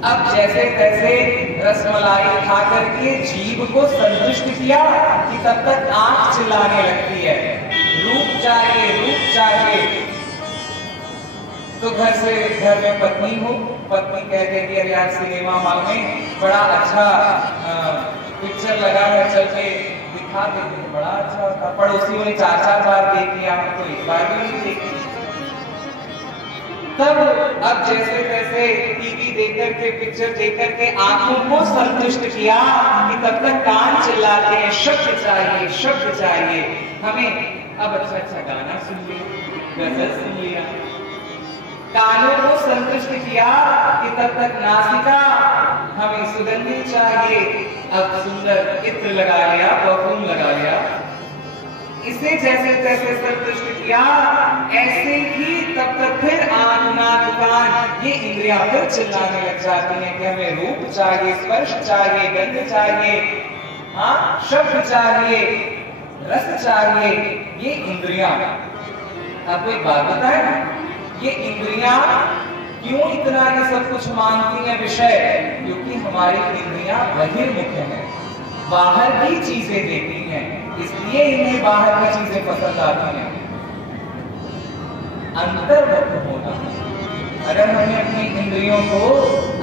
अब जैसे तैसे रसमलाई खा करके जीभ को संतुष्ट किया कि तब तक आंख चिल्लाने लगती है, रूप चाहिए, रूप चाहिए। तो घर में पत्नी हो, पत्नी कहते कि अरे आज सिनेमा हॉल में बड़ा अच्छा पिक्चर लगा है, चल के दिखा देते हैं, बड़ा अच्छा होता। पड़ोसियों ने 4-4 बार देख लिया, हम तो एक बार भी नहीं देखी। तब अब जैसे तैसे टीवी देख करके, पिक्चर देख करके आंखों को संतुष्ट किया कि तब तक कान चिल्लाते हैं, शब्द चाहिए, शब्द चाहिए हमें। अब अच्छा गाना सुन लिया, गजल सुन लिया, कानों को संतुष्ट किया कि तब तक नासिका हमें सुगंधी चाहिए। अब सुंदर इत्र लगा लिया, परफ्यूम लगा लिया, इसे जैसे तैसे संतुष्ट किया। ऐसे ही तब तक फिर आंख, नाक, कान, ये इंद्रियां फिर चिल्लाने लग जाती हैं कि हमें रूप चाहिए, स्पर्श चाहिए, गंध चाहिए, हाँ शब्द चाहिए, रस चाहिए। ये इंद्रियां, आपको एक बात बताए, ये इंद्रियां क्यों इतना ये सब कुछ मांगती हैं विषय? क्योंकि हमारी इंद्रियां बहिर्मुख हैं, बाहर की चीजें देखती हैं, इसलिए इन्हें बाहर की चीजें पसंद आती हैं। अंतर्मुख होना, अगर हमने अपनी इंद्रियों को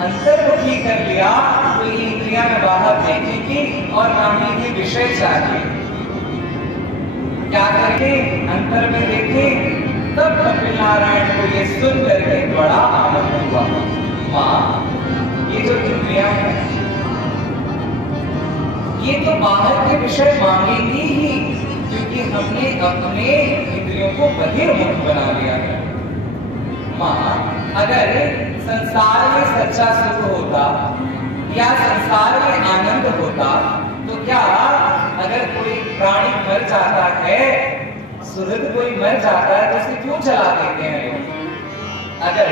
अंतर्मुखी कर लिया तो ये इंद्रियां न बाहर देखेंगी और ना ही ये विषय चाहिए। क्या करके अंतर में देखें, तब कपिल नारायण को ये सुन करके बड़ा आनंद हुआ। मां, ये जो इंद्रियां हैं ये तो बाहर के विषय मांगेंगी ही, क्योंकि हमने अपने इंद्रियों को बहिर्मुख बना लिया है। मां, अगर संसार में सच्चा सुख होता या संसार में आनंद होता तो क्या अगर कोई प्राणी मर जाता है, सुहृद कोई मर जाता है तो उसे क्यों जला देते हैं लोग? अगर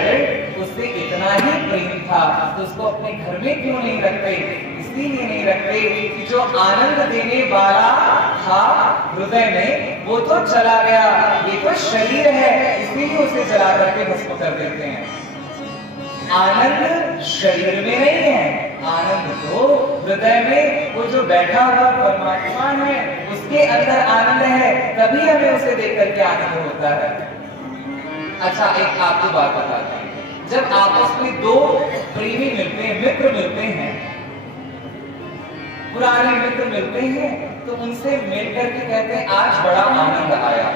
उससे इतना ही प्रेम था तो उसको अपने घर में क्यों नहीं रखते? इसीलिए नहीं रखते कि जो आनंद देने वाला था हृदय में वो तो चला गया, ये तो शरीर है, इसीलिए उसे जला करके भस्म कर देते हैं। आनंद शरीर में नहीं है, आनंद तो हृदय में, वो जो बैठा हुआ परमात्मा है उसके अंदर आनंद है, तभी हमें उसे देख करके आनंद होता है। अच्छा, एक आपको बात बताते हैं, जब आपस में दो प्रेमी मिलते हैं, मित्र मिलते हैं, पुराने मित्र मिलते हैं, तो उनसे मिलकर के कहते हैं आज बड़ा आनंद आया।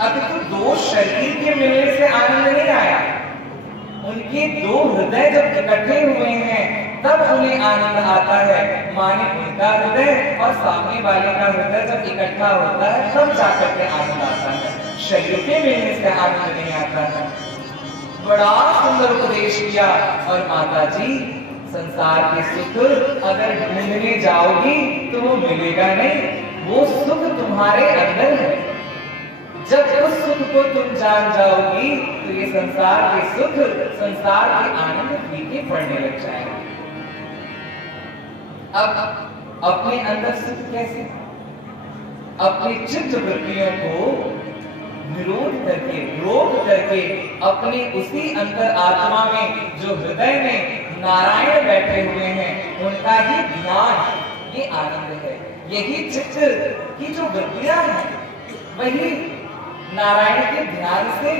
अब तो दो शरीर के मिलने से आनंद नहीं आया, उनके दो हृदय जब इकट्ठे हुए हैं तब उन्हें आनंद आता है। माने उनका हृदय और सामने वाले का हृदय जब इकट्ठा होता है तब जाकर के आनंद आता है, शरीर के मिलने से आनंद नहीं आता है। बड़ा सुंदर उपदेश किया। और माता जी, संसार के सुख अगर ढूंढने जाओगी तो वो मिलेगा नहीं, वो सुख तुम्हारे अंदर है। जब उस सुख को तुम जान जाओगी तो ये संसार के सुख, संसार के आनंद फीके पड़ने लग जाएंगे। अब अपने अंदर सुख कैसे? अपनी चित्त वृत्तियों को निरोध करके, रोक करके, अपने उसी अंतर आत्मा में जो हृदय में नारायण बैठे हुए हैं उनका ही ध्यान, ये आनंद है। यही चित्त की जो वृत्तियां हैं वही नारायण के ध्यान से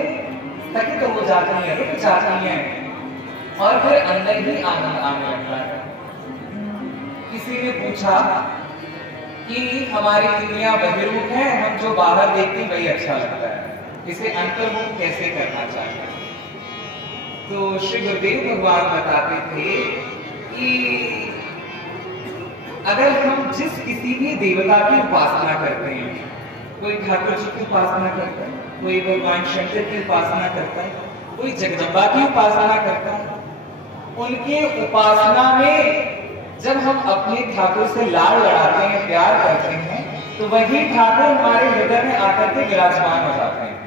स्थगित हो जाती हैं, रुक जाती हैं और फिर अंदर ही आनंद आने लगता है। किसी ने पूछा कि हमारी इंद्रियां बहिर्मुख हैं, हम जो बाहर देखते हैं वही अच्छा लगता है, इसे अंतर्मुख कैसे करना चाहिए? तो श्री गुरुदेव भगवान बताते थे कि अगर हम जिस किसी भी देवता की उपासना करते हैं, कोई ठाकुर जी की उपासना करता है, कोई भगवान शंकर की उपासना करता है, कोई जगदम्बा की उपासना करता है, उनके उपासना में जब हम अपने ठाकुर से लाड़ लड़ाते हैं, प्यार करते हैं, तो वही ठाकुर हमारे हृदय में आकर के विराजमान हो जाते हैं।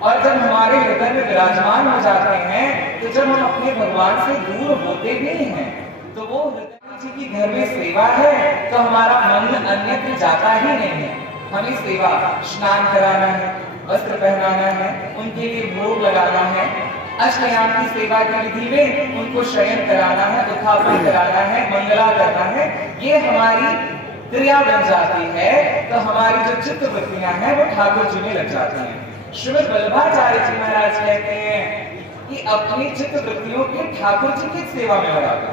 और जब हमारे हृदय में विराजमान हो जाते हैं तो जब हम अपने भगवान से दूर होते भी हैं तो वो हृदय जी की घर में सेवा है तो हमारा मन अन्यत्र जाता ही नहीं है। हमें सेवा, स्नान कराना है, वस्त्र पहनाना है, उनके लिए भोग लगाना है, अष्टयाम की सेवा की विधि में उनको शयन कराना है, उत्थापन कराना है, मंगला करना है, ये हमारी क्रिया बन जाती है। तो हमारी जो चित्त वृत्तियां हैं वो ठाकुर जी में लग जाती हैं। श्रीमद् वल्लभाचार्य जी महाराज कहते हैं कि अपनी चित्त वृत्तियों के ठाकुर जी की सेवा में लगा दो।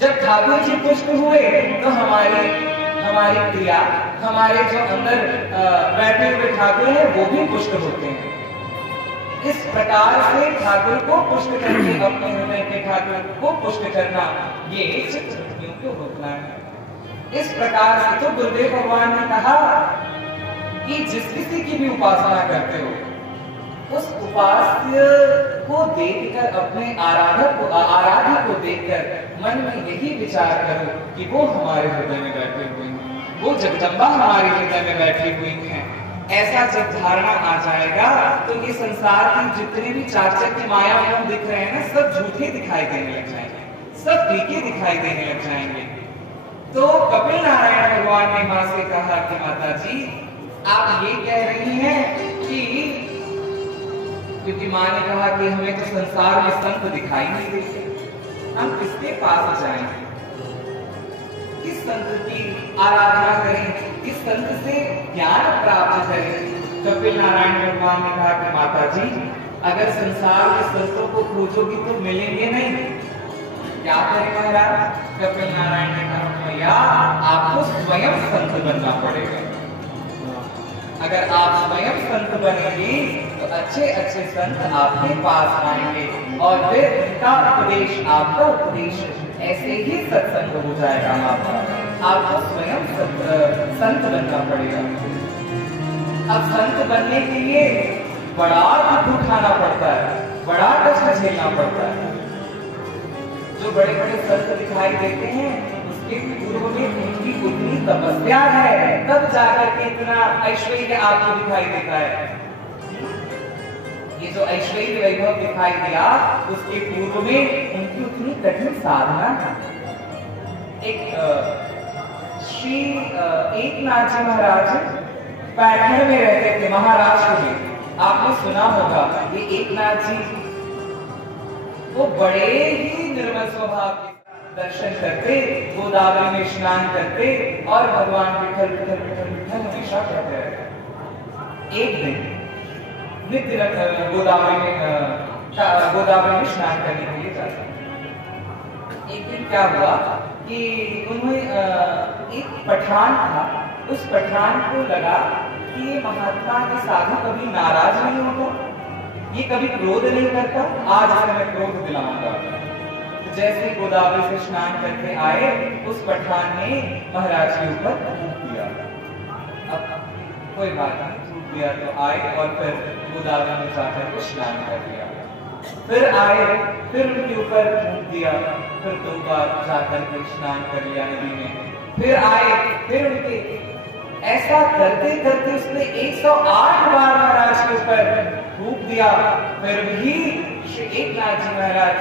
जब ठाकुर जी पुष्ट हुए तो हमारी क्रिया, हमारे जो अंदर बैठे हुए ठाकुर हैं वो भी पुष्ट होते हैं। इस प्रकार से ठाकुर को पुष्ट करके अपने हृदय के ठाकुर को पुष्ट करना, ये चित्त वृत्तियों को रोकना है। इस प्रकार से तो गुरुदेव भगवान ने कहा कि जिस किसी की भी उपासना करते हो, उस उपास्य को देखकर, अपने आराध्य को देखकर मन में यही विचार करो कि वो हमारे हृदय में बैठे हुए हैं, वो जगदम्बा हमारे हृदय में बैठी हुई हैं। ऐसा जब धारणा आ जाएगा तो ये संसार की जितने भी चारचक्य माया हम दिख रहे हैं ना, सब झूठे दिखाई देने लग जाएंगे, सब फीके दिखाई देने लग जाएंगे। तो कपिल नारायण भगवान ने मां से कहा कि माता जी आप ये कह रही हैं कि, क्योंकि मां ने कहा कि हमें तो संसार में संत दिखाई नहीं देते, हम किसके पास जाएंगे, किस संत की आराधना करें, किस संत से ज्ञान प्राप्त करें। कपिल नारायण भगवान ने कहा कि माता जी अगर संसार के संतों को खोजोगी तो मिलेंगे नहीं, क्या करें महाराज। कपिल नारायण ने कहा भैया आपको स्वयं संत बनना पड़ेगा। अगर आप स्वयं संत बनेंगे तो अच्छे अच्छे संत आपके पास आएंगे और फिर उनका उपदेश, आपका उपदेश ऐसे ही सत्संग हो जाएगा। आपको स्वयं संत बनना पड़ेगा। अब संत बनने के लिए बड़ा दुख उठाना पड़ता है, बड़ा कष्ट झेलना पड़ता है। जो बड़े बड़े संत दिखाई देते हैं उसके पूर्व में उनकी उतनी तपस्या है, तब जाकर के इतना ऐश्वर्य आपको दिखाई देता है। ये जो ऐश्वर्य वैभव दिखाई दिया उसके पूर्व में उनकी उतनी कठिन साधना है। श्री एकनाथ जी महाराज पैठण में रहते थे, महाराष्ट्र में। आपने सुना होगा ये एकनाथ जी वो बड़े ही निर्मल स्वभाव के दर्शन करते, गोदावरी में स्नान करते और भगवान विठल विठल विठल विठल हमेशा करते रहते। एक दिन नित्य गोदावरी में स्नान करने के लिए जाते। एक दिन क्या हुआ कि उन्हें एक पठान था, उस पठान को लगा कि ये महात्मा के साधु कभी नाराज नहीं होता, ये कभी क्रोध नहीं करता, आज इसे मैं क्रोध दिलाऊंगा। तो जैसे गोदावरी से स्नान करके आए, उस पठान ने महाराज के ऊपर थूक दिया। अब कोई बात नहीं, थूक दिया तो आए और फिर गोदावरी में जाकर के स्नान कर लिया। फिर आए, फिर उनके ऊपर थूक दिया, फिर 2 बार जाकर के स्नान कर लिया नदी में। फिर आए, फिर उनके ऐसा करते करते उसने 108 बार महाराज के ऊपर थूक दिया। फिर भी श्री एकनाथ जी महाराज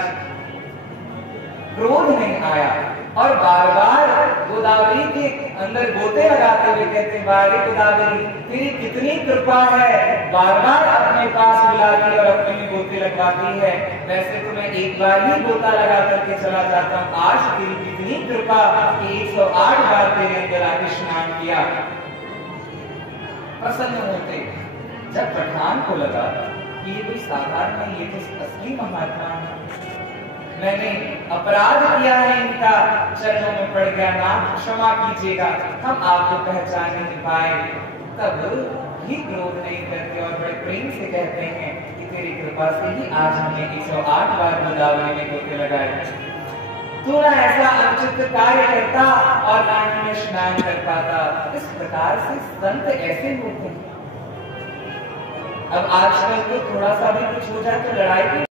क्रोध नहीं आया और बार बार गोदावरी के अंदर गोते लगाते हुए कहते हैं, बारे गोदावरी तेरी कितनी कृपा है, बार बार अपने पास बुलाती और अपने में गोते लगवाती है। वैसे तो मैं एक बार ही गोता लगा करके चला जाता हूँ, आज तेरी कितनी कृपा कि 108 बार तेरे अंदर आके स्नान किया। प्रसन्न होते। जब पठान को लगा कि ये कोई साधारण नहीं, ये तो असली महात्मा है, मैंने अपराध किया है, इनका चरणों में पड़ गया, नाम क्षमा कीजिएगा, हम आपको पहचान नहीं पाए, तब भी क्रोध नहीं करते और बड़े प्रेम से कहते हैं कि तेरी कृपा से ही आज हमने 108 बार गोदावरी में गोते लगाए। तू ना ऐसा अनुचित कार्य करता और ना ही में स्नान कर पाता। इस प्रकार से संत ऐसे होते हैं। अब आजकल तो थोड़ा सा भी कुछ हो जाए तो लड़ाई